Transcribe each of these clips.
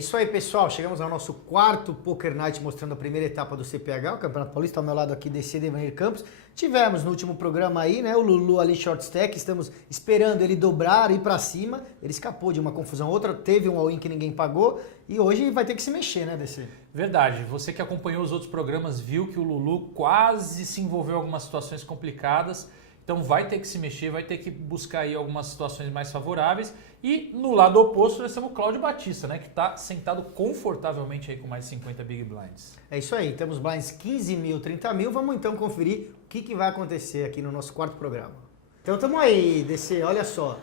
isso aí, pessoal. Chegamos ao nosso quarto Poker Night, mostrando a primeira etapa do CPH, o Campeonato Paulista. Ao meu lado aqui, DC Devanir Campos. Tivemos no último programa aí, né, o Lulu ali short stack. Estamos esperando ele dobrar, ir pra cima. Ele escapou de uma confusão outra, teve um all-in que ninguém pagou. E hoje vai ter que se mexer, né, DC? Verdade. Você que acompanhou os outros programas viu que o Lulu quase se envolveu em algumas situações complicadas. Então vai ter que se mexer, vai ter que buscar aí algumas situações mais favoráveis. E no lado oposto nós temos o Cláudio Batista, né, que está sentado confortavelmente aí com mais de 50 Big Blinds. É isso aí, temos blinds 15 mil, 30 mil. Vamos então conferir o que vai acontecer aqui no nosso quarto programa. Então estamos aí, DC, olha só.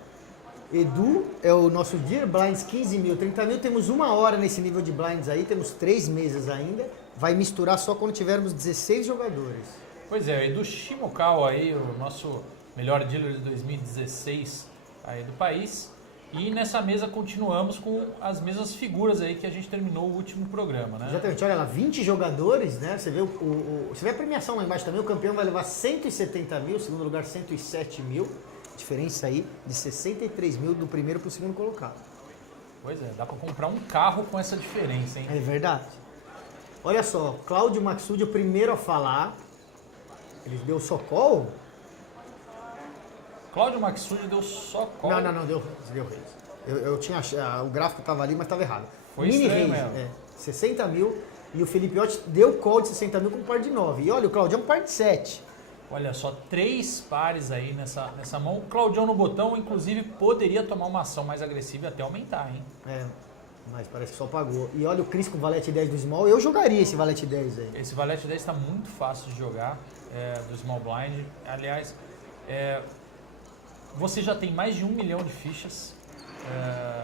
Edu é o nosso Dear Blinds 15 mil, 30 mil. Temos 1 hora nesse nível de blinds aí, temos 3 mesas ainda. Vai misturar só quando tivermos 16 jogadores. Pois é, o Edu Shimokawa aí, o nosso melhor dealer de 2016 aí do país. E nessa mesa continuamos com as mesmas figuras aí que a gente terminou o último programa, né? Exatamente, olha lá, 20 jogadores, né? Você vê, você vê a premiação lá embaixo também, o campeão vai levar 170 mil, segundo lugar 107 mil. Diferença aí de 63 mil do primeiro para o segundo colocado. Pois é, dá para comprar um carro com essa diferença, hein? É verdade. Olha só, Cláudio Maxud, o primeiro a falar. Ele deu só call? Cláudio Maxud deu só call. Não, deu raise. Eu tinha o gráfico estava ali, mas estava errado. Foi Mini estranho raise, mesmo. 60 mil. E o Felipe Otti deu call de 60 mil com um par de 9. E olha, o Claudião par de 7. Olha só, 3 pares aí nessa mão. O Claudião no botão, inclusive, poderia tomar uma ação mais agressiva e até aumentar, hein? Mas parece que só pagou. E olha o Cris com o valete 10 do Small. Eu jogaria esse valete 10 aí. Esse valete 10 está muito fácil de jogar, do Small Blind. Aliás, você já tem mais de 1 milhão de fichas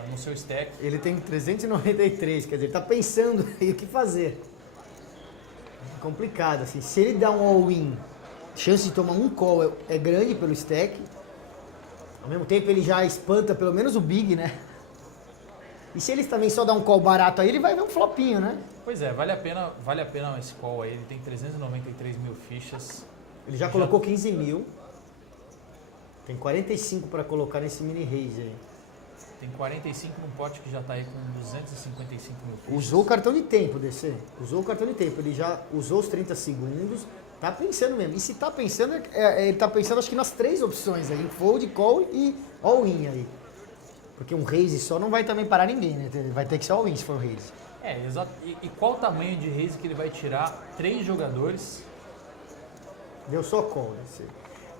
no seu stack. Ele tem 393, quer dizer, ele tá pensando aí o que fazer. É complicado, assim. Se ele dá um all-in, chance de tomar um call é grande pelo stack. Ao mesmo tempo ele já espanta pelo menos o big, né? E se ele também só dá um call barato aí, ele vai ver um flopinho, né? Pois é, vale a pena esse call aí. Ele tem 393 mil fichas. Ele já colocou 15 mil. Tem 45 para colocar nesse mini raise aí. Tem 45 num pote que já está aí com 255 mil fichas. Usou o cartão de tempo, DC. Usou o cartão de tempo. Ele já usou os 30 segundos. Tá pensando mesmo. E se tá pensando, ele tá pensando acho que nas 3 opções aí. Fold, call e all-in aí. Porque um raise só não vai também parar ninguém, né? Vai ter que ser all-in se for raise. Exato. E qual o tamanho de raise que ele vai tirar 3 jogadores? Deu só call, DC.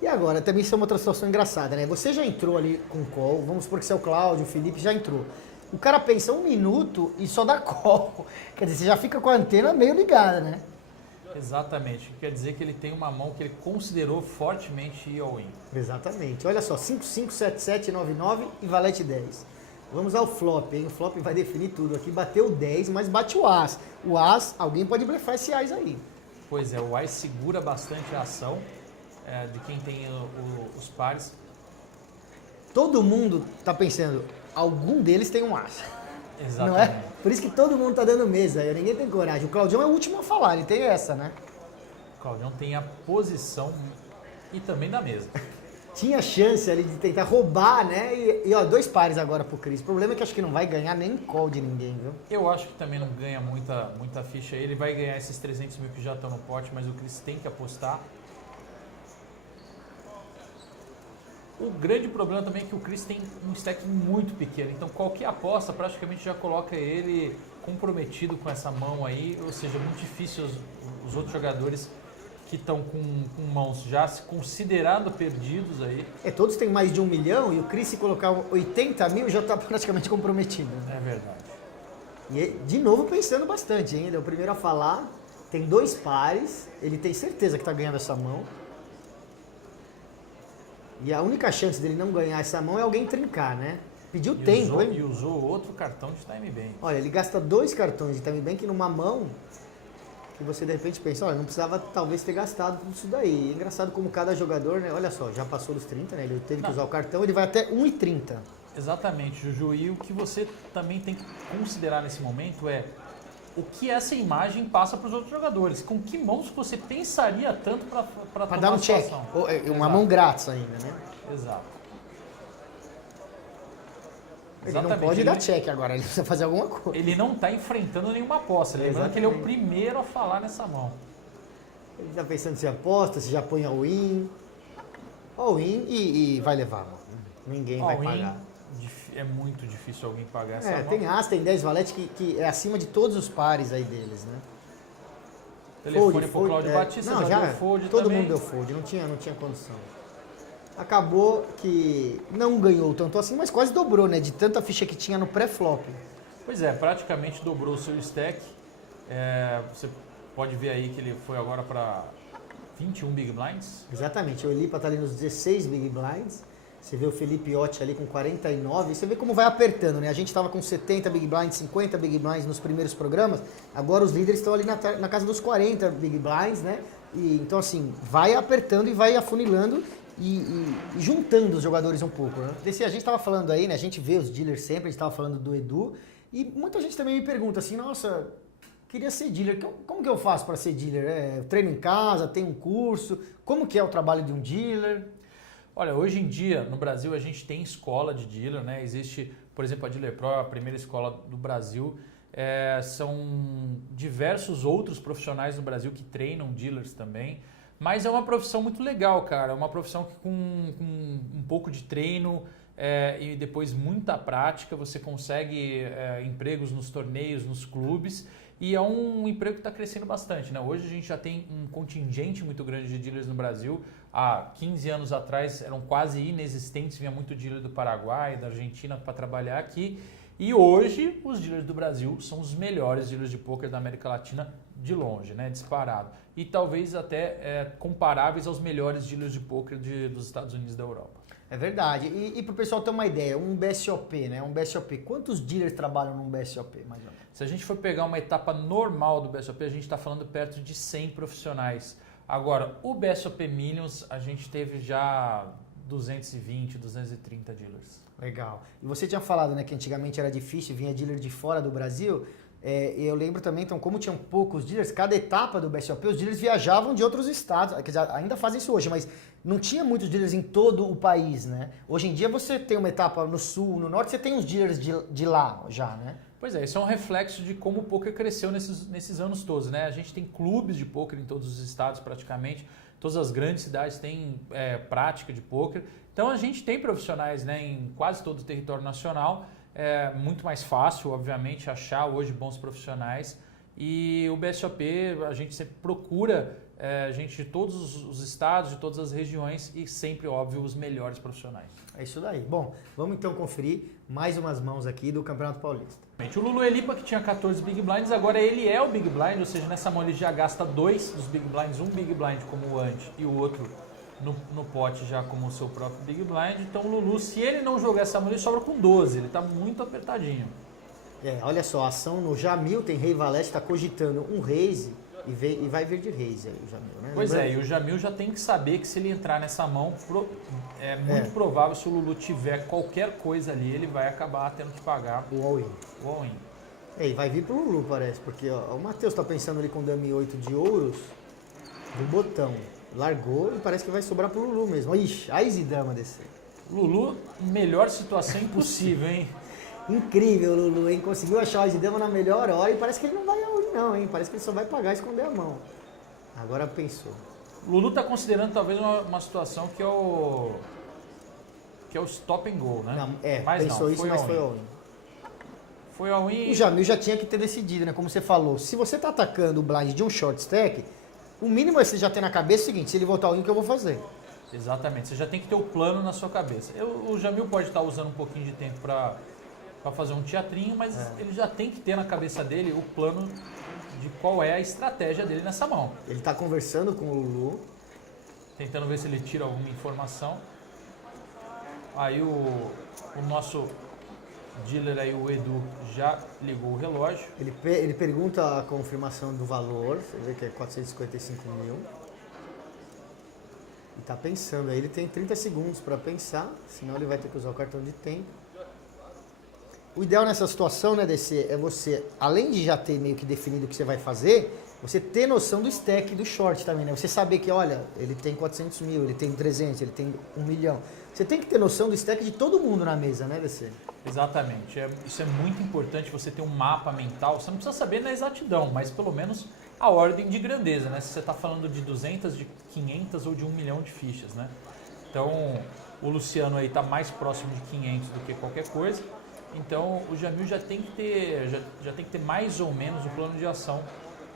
E agora, também isso é uma outra situação engraçada, né? Você já entrou ali com call, vamos supor que você é o Cláudio, o Felipe já entrou. O cara pensa 1 minuto e só dá call. Quer dizer, você já fica com a antena meio ligada, né? Exatamente. Quer dizer que ele tem uma mão que ele considerou fortemente ir all-in. Exatamente. Olha só, 5, 5, 7, 7, 9, 9 e valete 10. Vamos ao flop, hein? O flop vai definir tudo. Aqui bateu o 10, mas bate o as. O as, alguém pode blefar esse as aí. Pois é, o as segura bastante a ação de quem tem os pares. Todo mundo tá pensando, algum deles tem um as. Exatamente. Não é? Por isso que todo mundo tá dando mesa, ninguém tem coragem. O Claudião é o último a falar, ele tem essa, né? O Claudião tem a posição e também da mesa. Tinha chance ali de tentar roubar, né? E ó, 2 pares agora pro Cris. O problema é que acho que não vai ganhar nem call de ninguém, viu? Eu acho que também não ganha muita ficha. Ele vai ganhar esses 300 mil que já estão no pote, mas o Cris tem que apostar. O grande problema também é que o Cris tem um stack muito pequeno, então qualquer aposta praticamente já coloca ele comprometido com essa mão aí, ou seja, muito difícil os outros jogadores que estão com mãos já se considerando perdidos aí. Todos têm mais de 1 milhão e o Cris se colocar 80 mil já tá praticamente comprometido. Né? É verdade. E de novo pensando bastante, hein? Ele é o primeiro a falar, tem 2 pares, ele tem certeza que tá ganhando essa mão. E a única chance dele não ganhar essa mão é alguém trincar, né? Pediu tempo, hein? E usou outro cartão de time bank. Olha, ele gasta 2 cartões de time bank numa mão que você de repente pensa, olha, não precisava talvez ter gastado tudo isso daí. É engraçado como cada jogador, né? Olha só, já passou dos 30, né? Ele teve que usar o cartão, ele vai até 1,30. Exatamente, Juju. E o que você também tem que considerar nesse momento é o que essa imagem passa para os outros jogadores. Com que mãos você pensaria tanto para dar um check. Uma mão grátis ainda, né? Exato. Ele não Exatamente, pode dar check agora, ele precisa fazer alguma coisa. Ele não está enfrentando nenhuma aposta. Lembrando que ele é o primeiro a falar nessa mão. Ele tá pensando se aposta, se já põe all-in. All-in e vai levar, mano. Ninguém vai pagar. É muito difícil alguém pagar essa mão. Tem as, tem 10 valete que é acima de todos os pares aí deles, né? Telefone pro Cláudio Batista, não, já deu fold todo também. mundo deu fold, não tinha condição. Acabou que não ganhou tanto assim, mas quase dobrou, né? De tanta ficha que tinha no pré-flop. Pois é, praticamente dobrou o seu stack. Você pode ver aí que ele foi agora para 21 Big Blinds. Exatamente, o Elipa tá ali nos 16 Big Blinds. Você vê o Felipe Otti ali com 49. Você vê como vai apertando, né? A gente estava com 70 Big Blinds, 50 Big Blinds nos primeiros programas. Agora os líderes estão ali na casa dos 40 Big Blinds, né? Então, assim, vai apertando e vai afunilando e juntando os jogadores um pouco, né? A gente estava falando aí, né? A gente vê os dealers sempre, a gente estava falando do Edu. E muita gente também me pergunta assim, nossa, queria ser dealer. Como que eu faço para ser dealer? Eu treino em casa, tenho um curso? Como que é o trabalho de um dealer? Olha, hoje em dia, no Brasil, a gente tem escola de dealer, né? Existe, por exemplo, a Dealer Pro, a primeira escola do Brasil. São diversos outros profissionais no Brasil que treinam dealers também. Mas é uma profissão muito legal, cara. É uma profissão que com um pouco de treino e depois muita prática, você consegue empregos nos torneios, nos clubes. E é um emprego que está crescendo bastante, né? Hoje a gente já tem um contingente muito grande de dealers no Brasil. Há 15 anos atrás eram quase inexistentes, vinha muito dealer do Paraguai, da Argentina para trabalhar aqui. E hoje os dealers do Brasil são os melhores dealers de poker da América Latina de longe, né? Disparado. E talvez até comparáveis aos melhores dealers de poker dos Estados Unidos e da Europa. É verdade. E para o pessoal ter uma ideia, um BSOP, né? Um BSOP, quantos dealers trabalham num BSOP, mais ou menos? Se a gente for pegar uma etapa normal do BSOP, a gente está falando perto de 100 profissionais. Agora, o BSOP Millions, a gente teve já 220, 230 dealers. Legal. E você tinha falado, né, que antigamente era difícil, vinha dealer de fora do Brasil. Eu lembro também, então, como tinham poucos dealers, cada etapa do BSOP, os dealers viajavam de outros estados. Quer dizer, ainda fazem isso hoje, mas não tinha muitos dealers em todo o país, né? Hoje em dia você tem uma etapa no sul, no norte, você tem os dealers de lá já, né? Pois é, isso é um reflexo de como o poker cresceu nesses anos todos, né? A gente tem clubes de poker em todos os estados praticamente, todas as grandes cidades têm prática de poker. Então a gente tem profissionais, né, em quase todo o território nacional. É muito mais fácil, obviamente, achar hoje bons profissionais. E o BSOP, a gente sempre procura gente de todos os estados, de todas as regiões e sempre, óbvio, os melhores profissionais. É isso daí. Bom, vamos então conferir mais umas mãos aqui do Campeonato Paulista. O Lulu Elipa, que tinha 14 Big Blinds, agora ele é o Big Blind, ou seja, nessa mão ele já gasta 2 dos Big Blinds, um Big Blind como o ante e o outro no pote já como o seu próprio Big Blind. Então o Lulu, se ele não jogar essa mão, ele sobra com 12, ele está muito apertadinho. Olha só, a ação no Jamil tem Rei Valete, está cogitando um raise e vai vir de raise aí o Jamil, né? Pois e o Jamil já tem que saber que se ele entrar nessa mão, é muito provável, se o Lulu tiver qualquer coisa ali, ele vai acabar tendo que pagar o all-in. O all-in. E vai vir pro Lulu, parece, porque ó, o Matheus está pensando ali com dame 8 de ouros do botão. Largou e parece que vai sobrar pro Lulu mesmo. Ixi, a Easy Dama descer. Lulu, melhor situação impossível, hein? Incrível, Lulu, hein? Conseguiu achar o Easy Dama na melhor hora e parece que ele não vai all-in não, hein? Parece que ele só vai pagar e esconder a mão. Agora pensou. Lulu está considerando talvez uma situação que é o stop and go, né? Não, mas pensou não, isso, mas foi all-in. Foi all-in. O Jamil já tinha que ter decidido, né? Como você falou, se você tá atacando o blind de um short stack, o mínimo é você já ter na cabeça o seguinte, se ele voltar all-in, o que eu vou fazer? Exatamente, você já tem que ter o plano na sua cabeça. O Jamil pode estar usando um pouquinho de tempo para fazer um teatrinho, mas ele já tem que ter na cabeça dele o plano de qual é a estratégia dele nessa mão. Ele está conversando com o Lulu. Tentando ver se ele tira alguma informação. Aí o nosso dealer aí, o Edu, já ligou o relógio. Ele pergunta a confirmação do valor, você vê que é 455 mil. E está pensando, aí ele tem 30 segundos para pensar, senão ele vai ter que usar o cartão de tempo. O ideal nessa situação, né, DC, é você, além de já ter meio que definido o que você vai fazer, você ter noção do stack do short também, né? Você saber que, olha, ele tem 400 mil, ele tem 300, ele tem 1 milhão. Você tem que ter noção do stack de todo mundo na mesa, né, DC? Exatamente. Isso é muito importante, você ter um mapa mental. Você não precisa saber na exatidão, mas pelo menos a ordem de grandeza, né? Se você está falando de 200, de 500 ou de 1 milhão de fichas, né? Então, o Luciano aí está mais próximo de 500 do que qualquer coisa. Então, o Jamil já tem que ter mais ou menos o plano de ação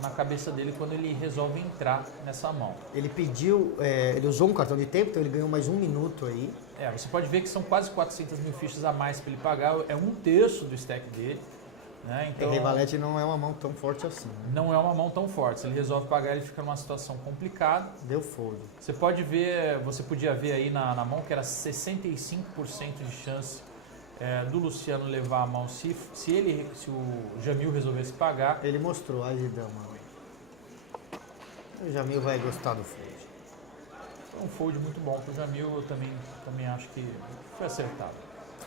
na cabeça dele quando ele resolve entrar nessa mão. Ele pediu, ele usou um cartão de tempo, então ele ganhou mais 1 minuto aí. Você pode ver que são quase 400 mil fichas a mais para ele pagar, é 1/3 do stack dele. Né? Então, Rei Valete não é uma mão tão forte assim. Né? Não é uma mão tão forte. Se ele resolve pagar, ele fica numa situação complicada. Deu fold. Você podia ver aí na mão que era 65% de chance do Luciano levar a mão se o Jamil resolvesse pagar. Ele mostrou, a de dama. O Jamil vai gostar do fold. Foi um fold muito bom para o Jamil, eu também acho que foi acertado.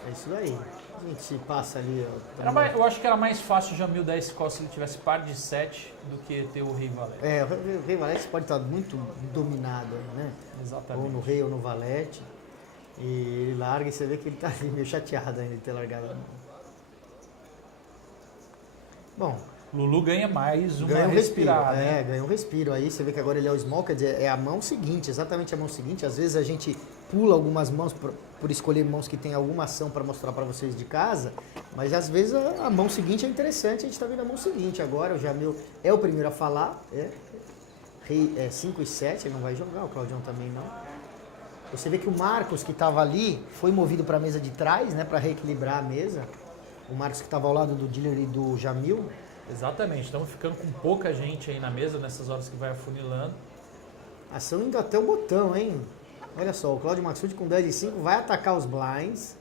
É isso aí. A gente passa ali. Eu acho que era mais fácil o Jamil dar esse call se ele tivesse par de 7 do que ter o Rei Valete. O Rei Valete pode estar muito dominado, né? Exatamente. Ou no Rei ou no Valete. E ele larga e você vê que ele está meio chateado ainda de ter largado a mão. Bom. Lulu ganha mais uma ganha um respirada. Respiro. Ganha um respiro. Aí você vê que agora ele é o small, quer dizer, é a mão seguinte, exatamente a mão seguinte. Às vezes a gente pula algumas mãos por escolher mãos que tem alguma ação para mostrar para vocês de casa, mas às vezes a mão seguinte é interessante, a gente está vendo a mão seguinte agora. O Jamil é o primeiro a falar, Rei 5 e 7, ele não vai jogar, o Claudião também não. Você vê que o Marcos, que estava ali, foi movido para a mesa de trás, né, para reequilibrar a mesa. O Marcos que estava ao lado do dealer e do Jamil. Exatamente, estamos ficando com pouca gente aí na mesa nessas horas que vai afunilando. Ação indo até o botão, hein? Olha só, o Claudio Maxud com 10 e 5 vai atacar os blinds.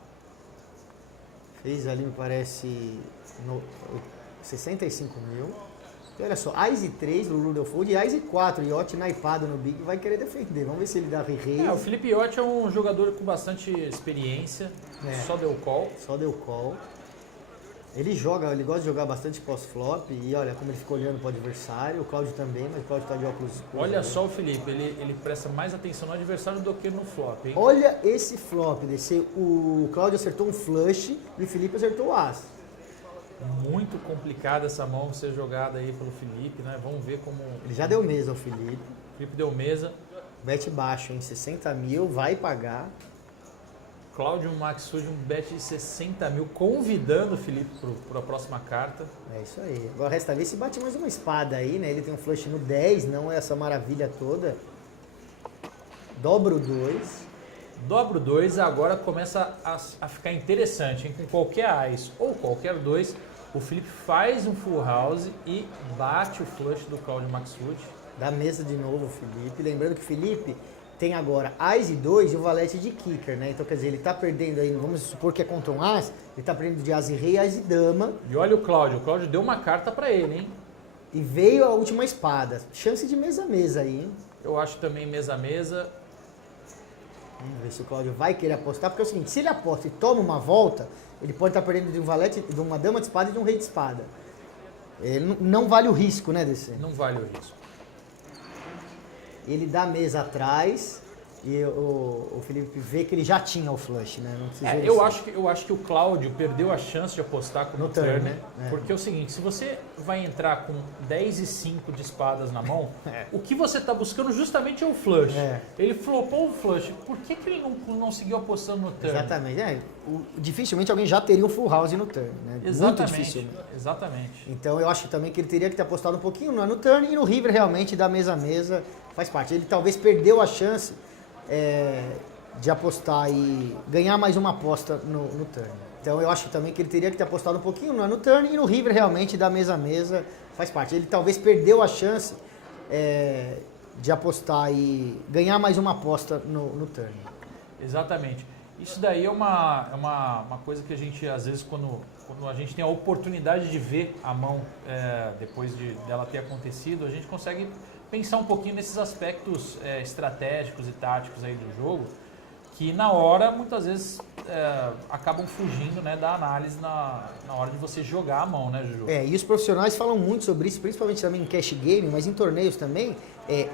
Fez ali, me parece, 65 mil. E olha só, Ás e 3, Lulu deu fold, e Ás e 4, Iote naipado no Big, vai querer defender. Vamos ver se ele dá re-raise. O Felipe Iote é um jogador com bastante experiência, só deu call. Só deu call. Ele gosta de jogar bastante pós-flop, e olha como ele ficou olhando para o adversário, o Claudio também, mas o Claudio está de óculos escuros. Olha só o Felipe, ele presta mais atenção no adversário do que no flop, hein? Olha esse flop, o Claudio acertou um flush e o Felipe acertou o as. Muito complicada essa mão ser jogada aí pelo Felipe, né? Vamos ver como... Ele já deu mesa ao Felipe. O Felipe deu mesa. Bet baixo, hein? 60 mil, vai pagar. Claudio Maxud, um bet de 60 mil, convidando o Felipe para a próxima carta. É isso aí. Agora resta ver se bate mais uma espada aí, né? Ele tem um flush no 10, não é essa maravilha toda. Dobra o 2. Dobra o 2, agora começa a ficar interessante, hein? Com qualquer Ás ou qualquer 2, o Felipe faz um full house e bate o flush do Claudio Maxud. Dá mesa de novo o Felipe. Lembrando que o Felipe tem agora Ás e 2 e o valete de kicker, né? Então, quer dizer, ele tá perdendo aí, vamos supor que é contra um As, ele tá perdendo de As e Rei, Ás e Dama. E olha o Claudio deu uma carta para ele, hein? E veio a última espada. Chance de mesa a mesa aí, hein? Eu acho também mesa a mesa. Vamos ver se o Claudio vai querer apostar, porque é o seguinte, se ele aposta e toma uma volta, ele pode estar perdendo de um valete, de uma dama de espada e de um rei de espada. Ele não vale o risco, né, DC? Não vale o risco. Ele dá a mesa atrás e o Felipe vê que ele já tinha o flush, né? Não precisa eu acho que o Claudio perdeu a chance de apostar com o turn, né? Porque é o seguinte, se você vai entrar com 10 e 5 de espadas na mão, o que você está buscando justamente é o flush. Ele flopou o flush, por que ele não seguiu apostando no turn? Exatamente. Dificilmente alguém já teria um full house no turn, né? Exatamente. Muito dificilmente. Exatamente. Então eu acho também que ele teria que ter apostado um pouquinho no turn e no river realmente da mesa a mesa faz parte. Ele talvez perdeu a chance de apostar e ganhar mais uma aposta no turn. Então eu acho também que ele teria que ter apostado um pouquinho no turn e no river realmente da mesa a mesa faz parte. Ele talvez perdeu a chance de apostar e ganhar mais uma aposta no turn. Exatamente. Isso daí é uma coisa que a gente, às vezes, quando a gente tem a oportunidade de ver a mão depois dela ter acontecido, a gente consegue pensar um pouquinho nesses aspectos estratégicos e táticos aí do jogo, que na hora, muitas vezes, acabam fugindo, né, da análise na hora de você jogar a mão, né, Juju? E os profissionais falam muito sobre isso, principalmente também em cash game, mas em torneios também,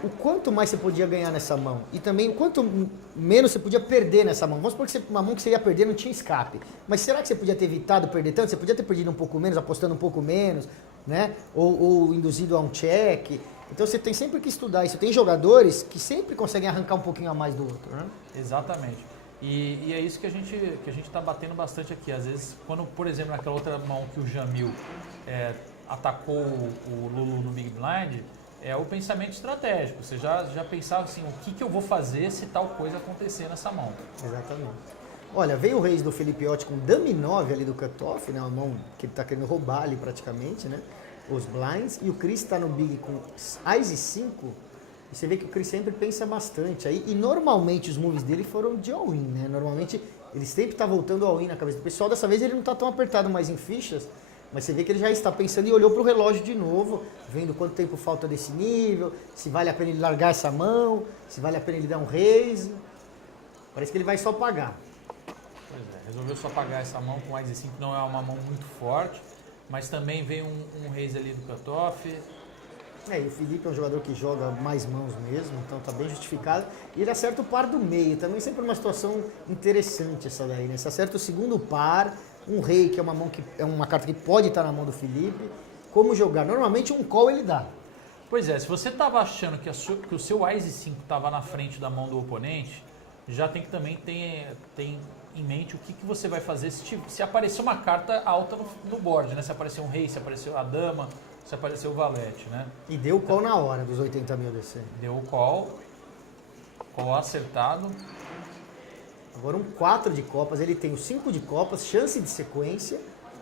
o quanto mais você podia ganhar nessa mão e também o quanto menos você podia perder nessa mão. Vamos supor que uma mão que você ia perder não tinha escape, mas será que você podia ter evitado perder tanto? Você podia ter perdido um pouco menos, apostando um pouco menos, né? Ou induzido a um check. Então você tem sempre que estudar isso. Tem jogadores que sempre conseguem arrancar um pouquinho a mais do outro, né? Exatamente. E é isso que a gente está batendo bastante aqui. Às vezes, quando, por exemplo, naquela outra mão que o Jamil atacou o Lulu no Big Blind, é o pensamento estratégico. Você já pensava assim, o que eu vou fazer se tal coisa acontecer nessa mão. Exatamente. Olha, veio o Reis do Felipe Otti com Dame 9 ali do cutoff, né? Uma mão que ele está querendo roubar ali praticamente, né? Os blinds. E o Chris está no Big com Ice 5. E você vê que o Chris sempre pensa bastante aí. E normalmente os moves dele foram de all-in, né? Normalmente ele sempre está voltando all-in na cabeça do pessoal. Dessa vez ele não está tão apertado mais em fichas. Mas você vê que ele já está pensando e olhou para o relógio de novo, vendo quanto tempo falta desse nível, se vale a pena ele largar essa mão, se vale a pena ele dar um raise. Parece que ele vai só pagar. Pois é, resolveu só pagar essa mão com Ice 5, não é uma mão muito forte, mas também vem um raise ali do cutoff. E o Felipe é um jogador que joga mais mãos mesmo, então tá bem justificado. E ele acerta o par do meio, também sempre uma situação interessante essa daí, né? Você acerta o segundo par, um rei, que é uma mão que é uma carta que pode estar na mão do Felipe. Como jogar? Normalmente um call ele dá. Pois é, se você estava achando que o seu Ice 5 estava na frente da mão do oponente, já tem que também ter em mente o que você vai fazer se aparecer uma carta alta no board, né? Se aparecer um rei, se aparecer a dama, se aparecer o valete, né? E deu o call na hora dos 80 mil DC. Deu o call acertado. Agora um 4 de copas, ele tem o 5 de copas, chance de sequência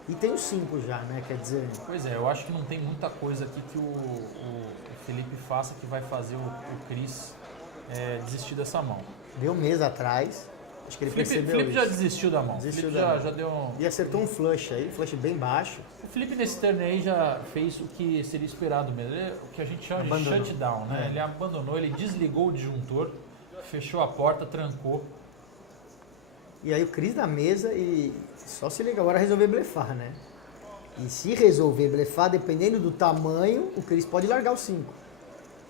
e tem o 5 já, né? Quer dizer... Pois é, eu acho que não tem muita coisa aqui que o Felipe faça que vai fazer o Chris desistir dessa mão. Deu um mês atrás, acho que ele percebeu Felipe isso. já desistiu da mão. Desistiu Felipe da mão. já deu um... E acertou um flush aí, flush bem baixo. O Felipe nesse turno aí já fez o que seria esperado mesmo, o que a gente chama de shutdown, né? Ele abandonou, ele desligou o disjuntor, fechou a porta, trancou. E aí o Chris na mesa e só se liga agora a resolver blefar, né? E se resolver blefar, dependendo do tamanho, o Chris pode largar o 5.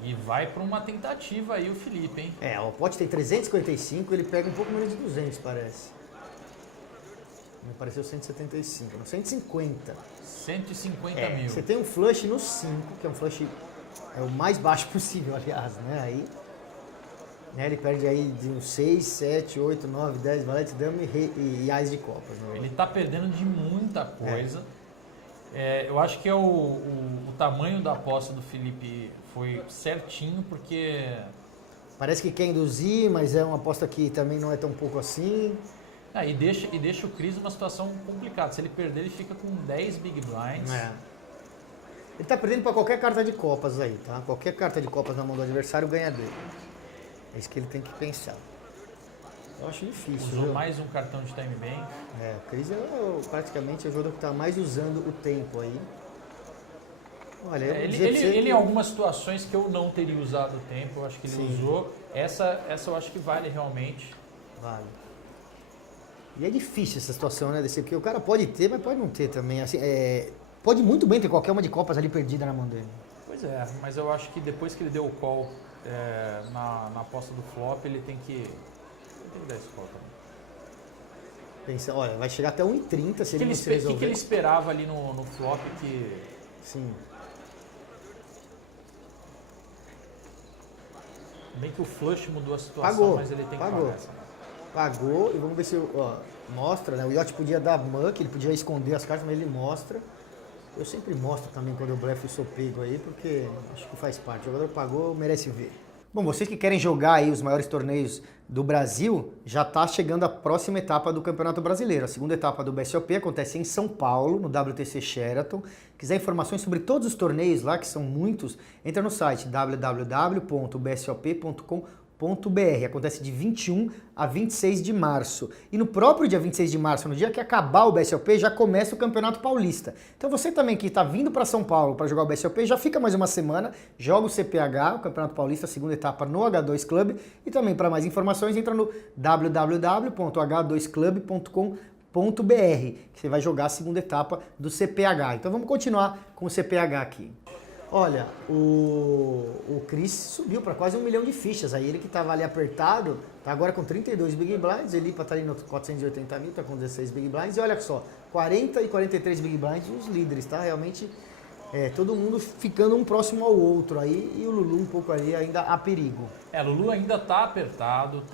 E vai para uma tentativa aí o Felipe, hein? O pote tem 355, ele pega um pouco menos de 200, parece. Me pareceu 175, não, 150. 150 mil. Você tem um flush no 5, que é um flush o mais baixo possível, aliás, né? Aí, né, ele perde aí de uns 6, 7, 8, 9, 10, valete, dama e ás de copas. Né? Ele tá perdendo de muita coisa. Eu acho que o tamanho da aposta do Felipe foi certinho, porque... Parece que quer induzir, mas é uma aposta que também não é tão pouco assim. E deixa o Chris numa situação complicada. Se ele perder, ele fica com 10 Big Blinds. Ele tá perdendo para qualquer carta de copas aí, tá? Qualquer carta de copas na mão do adversário ganha dele. É isso que ele tem que pensar. Eu acho difícil. Usou mais um cartão de time bank. O Chris praticamente é o jogador que está mais usando o tempo aí. Olha, ele em algumas situações que eu não teria usado o tempo, eu acho que ele usou. Essa eu acho que vale realmente. Vale. E é difícil essa situação, né, DC? Porque o cara pode ter, mas pode não ter também. Assim, pode muito bem ter qualquer uma de copas ali perdida na mão dele. Pois é, mas eu acho que depois que ele deu o call na aposta do flop, ele tem que dar esse call também. Pensa, olha, vai chegar até 1,30 se ele não se resolver. O que ele esperava ali no flop que... Sim. Bem que o flush mudou a situação, mas ele tem que pagar essa. Pagou e vamos ver se mostra, né? O Yacht podia dar muck, ele podia esconder as cartas, mas ele mostra. Eu sempre mostro também quando eu blefo e sou pego aí, porque acho que faz parte. O jogador pagou, merece ver. Bom, vocês que querem jogar aí os maiores torneios do Brasil, já está chegando a próxima etapa do Campeonato Brasileiro. A segunda etapa do BSOP acontece em São Paulo, no WTC Sheraton. Quiser informações sobre todos os torneios lá, que são muitos, entra no site www.bsop.com.br. Acontece de 21 a 26 de março. E no próprio dia 26 de março, no dia que acabar o BSOP, já começa o Campeonato Paulista. Então você também que está vindo para São Paulo para jogar o BSOP, já fica mais uma semana, joga o CPH, o Campeonato Paulista, segunda etapa no H2 Club. E também para mais informações, entra no www.h2club.com.br, que você vai jogar a segunda etapa do CPH. Então vamos continuar com o CPH aqui. Olha, o Chris subiu para quase 1 milhão de fichas. Aí ele que estava ali apertado, tá agora com 32 Big Blinds. Ele está ali nos 480 mil, tá com 16 Big Blinds. E olha só, 40 e 43 Big Blinds, os líderes, tá? Realmente todo mundo ficando um próximo ao outro aí. E o Lulu um pouco ali ainda a perigo. Lulu ainda tá apertado,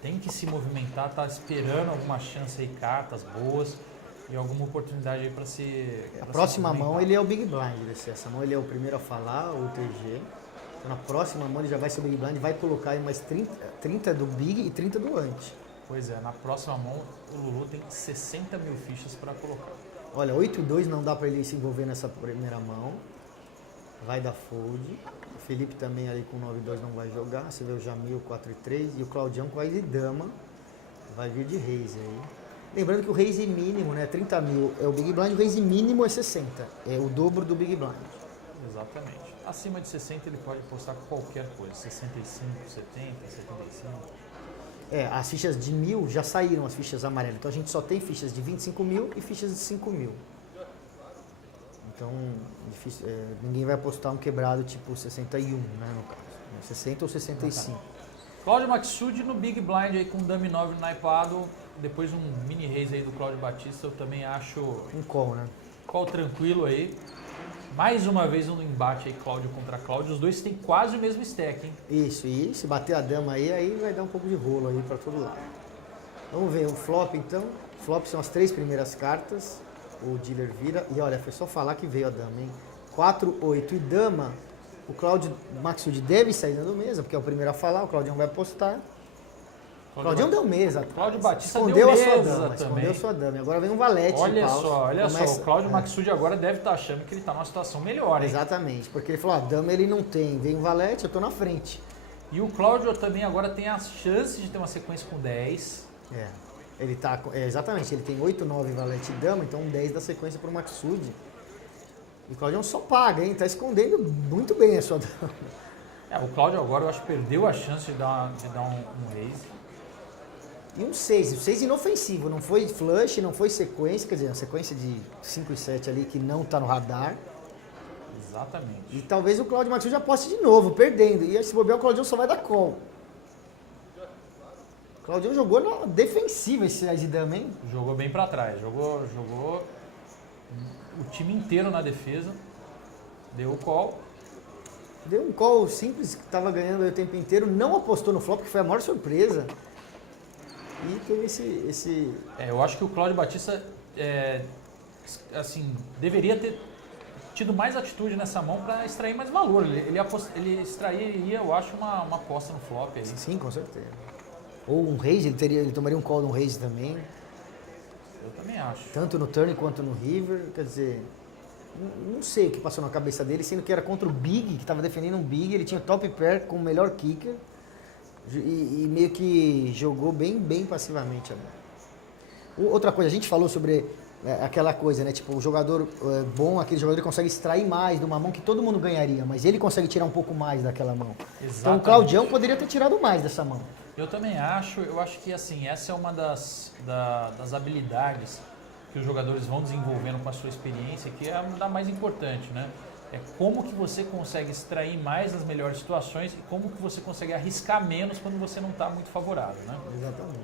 tem que se movimentar, tá esperando alguma chance aí, cartas boas. E alguma oportunidade aí para se... A próxima mão ele é o Big Blind, essa mão ele é o primeiro a falar, o TG. Então na próxima mão ele já vai ser o Big Blind, vai colocar aí mais 30 do Big e 30 do Ante. Pois é, na próxima mão o Lulu tem 60 mil fichas para colocar. Olha, 8-2 não dá para ele se envolver nessa primeira mão. Vai dar fold. O Felipe também ali com 9-2 não vai jogar. Você vê o Jamil 4-3 e o Claudião com a Dama. Vai vir de raise aí. Lembrando que o raise mínimo, né, 30 mil é o Big Blind, o raise mínimo é 60, é o dobro do Big Blind. Exatamente. Acima de 60 ele pode postar qualquer coisa, 65, 70, 75. As fichas de 1000 já saíram, as fichas amarelas, então a gente só tem fichas de 25 mil e fichas de 5 mil. Então, difícil, ninguém vai apostar um quebrado tipo 61, né, no caso, 60 ou 65. Cláudio Maxud no Big Blind aí com Dame 9 naipado. Depois um mini raise aí do Cláudio Batista, eu também acho... Um call, né? Call tranquilo aí. Mais uma vez um embate aí, Cláudio contra Cláudio. Os dois têm quase o mesmo stack, hein? Isso, e se bater a dama aí vai dar um pouco de rolo aí pra todo lado. Vamos ver o flop então. Flop são as 3 primeiras cartas. O dealer vira. E olha, foi só falar que veio a dama, hein? 4, 8 e dama. O Cláudio Maxud deve sair dando mesa, porque é o primeiro a falar. O Claudião vai apostar. Claudião deu mesa. Cláudio Batista escondeu deu a sua mesa dama, também. escondeu a sua dama. E agora vem um valete. Olha paus, só, começa, o Cláudio Maxud agora deve estar achando que ele está numa situação melhor, hein? Exatamente, porque ele falou, a dama ele não tem, vem um valete, eu tô na frente. E o Cláudio também agora tem as chances de ter uma sequência com 10. Ele tá, exatamente, ele tem 8, 9 valete e dama, então um 10 da sequência pro Maxud. E o Claudião só paga, hein? Tá escondendo muito bem a sua dama. O Cláudio agora eu acho que perdeu a chance de dar um raise. E um 6, o 6 inofensivo, não foi flush, não foi sequência, quer dizer, uma sequência de 5 e 7 ali que não tá no radar. Exatamente. E talvez o Cláudio Maxud aposte de novo, perdendo. E se bobear, o Claudião só vai dar call. O Claudião jogou na defensiva esse Ás e Dama, hein? Jogou bem pra trás, jogou o time inteiro na defesa. Deu o call. Deu um call simples, que estava ganhando o tempo inteiro, não apostou no flop, que foi a maior surpresa. E teve esse... Eu acho que o Cláudio Batista, assim, deveria ter tido mais atitude nessa mão para extrair mais valor. Ele extrairia, eu acho, uma aposta no flop aí. Sim, com certeza. Ou um raise, ele tomaria um call no raise também. Eu também acho. Tanto no turn quanto no river, quer dizer... Não sei o que passou na cabeça dele, sendo que era contra o Big, que estava defendendo um Big, ele tinha top pair com o melhor kicker. E meio que jogou bem passivamente. Outra coisa, a gente falou sobre aquela coisa, né? Tipo, o jogador bom, aquele jogador que consegue extrair mais de uma mão que todo mundo ganharia, mas ele consegue tirar um pouco mais daquela mão. Exatamente. Então o Claudião poderia ter tirado mais dessa mão. Eu também acho, eu acho que assim, essa é uma das habilidades que os jogadores vão desenvolvendo com a sua experiência, que é a da mais importante, né? É como que você consegue extrair mais das melhores situações e como que você consegue arriscar menos quando você não está muito favorável, né? Exatamente.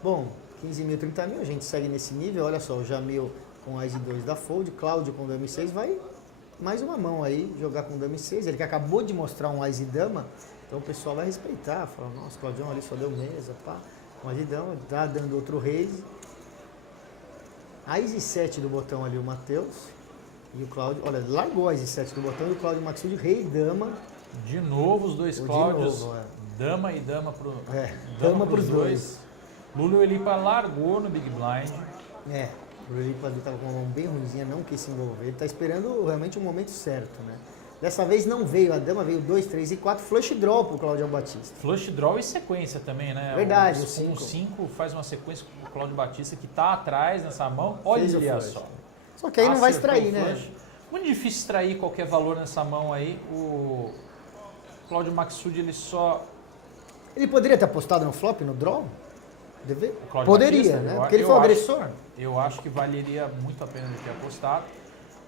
Bom, 15 mil, 30 mil, a gente segue nesse nível. Olha só, o Jamil com Ás 2 da Fold, Cláudio com Dama 6, vai mais uma mão aí, jogar com Dama 6. Ele que acabou de mostrar um Ás e Dama, então o pessoal vai respeitar. Fala, nossa, o Claudião ali só deu mesa, pá. Com Ás e Dama, tá dando outro raise. Ás 7 do botão ali, o Matheus. E o Cláudio, olha, largou Ás 7 do botão e o Cláudio Maxud, rei e dama. De novo os dois Cláudios, dama e dama pro... dama pros dois. Lulu Elipa largou no Big Blind. O Elipa estava com uma mão bem ruimzinha, não quis se envolver. Ele tá esperando realmente o momento certo, né? Dessa vez não veio, a dama veio 2, 3 e 4, flush draw pro Claudião Batista. Flush draw e sequência também, né? Verdade, o Com o 5. 5 faz uma sequência com o Cláudio Batista que tá atrás nessa mão. Fez o Olha flush. só. Só que aí não vai Acertou extrair, o né? flush. Muito difícil extrair qualquer valor nessa mão aí. O Cláudio Maxud, ele só... Ele poderia ter apostado no flop, no draw? Cláudio Poderia, Batista, né? eu- Porque ele eu foi o acho- agressor. Eu acho que valeria muito a pena ele ter apostado.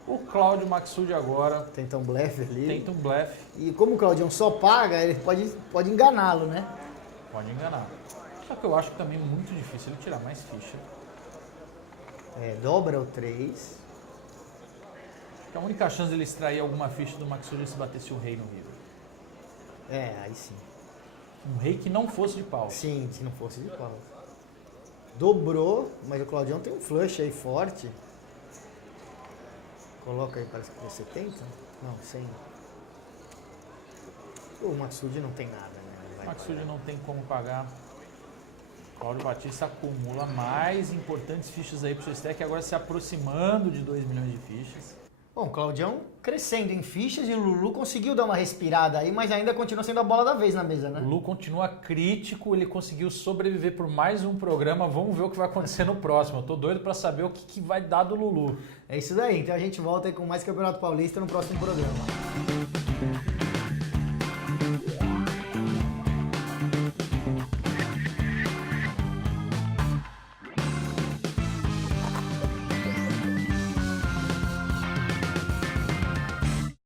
O Cláudio Maxud agora Tenta um blefe ali. tenta um blefe, E como o Claudião só paga, ele pode enganá-lo, né? pode enganar. Só que eu acho que também é muito difícil ele tirar mais ficha. É, dobra o 3. Porque a única chance dele extrair alguma ficha do Maxud é se batesse o rei no river. É, aí sim. Um rei que não fosse de pau. Sim, se não fosse de pau. Dobrou, mas o Claudião tem um flush aí forte. Coloca aí, parece que é 70? Não, 100. O Maxud não tem nada, né? Ele O vai Maxud pagar. não tem como pagar. Cláudio Batista acumula mais importantes fichas aí pro seu stack, agora se aproximando de 2 milhões de fichas. Bom, o Claudião crescendo em fichas e o Lulu conseguiu dar uma respirada aí, mas ainda continua sendo a bola da vez na mesa, O né? Lu continua crítico, ele conseguiu sobreviver por mais um programa. Vamos ver o que vai acontecer no próximo. Eu tô doido pra saber o que vai dar do Lulu. É isso daí. Então a gente volta aí com mais Campeonato Paulista no próximo programa.